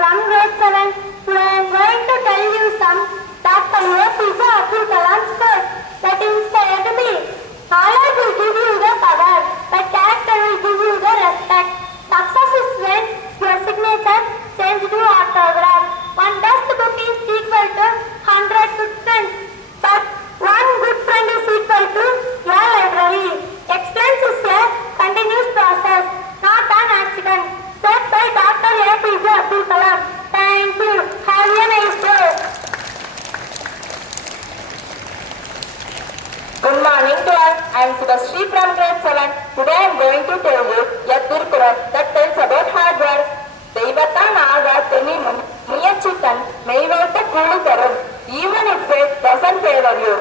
from grade 7. Today I am going to tell you some Dr. APJ Abdul Kalam's quote that inspired me. Knowledge will give you the power, but character will give you the respect. Success is when your signature changed to autograph. One best book is equal to 100 good friends, but one good friend is equal to your library. Excellence is a continuous process, not an accident. Said by Dr. APJ Abdul Kalam. Thank you. Have a nice day. Good morning to all. I am Subhasri from grade 7. Today I am going to tell you a Tirkural that tells about hard work. தெய்வத்தான் ஆக தெனினும் முயற்சித்தன் மெய்வைத்த கூலி தரும். Even if it doesn't favor you,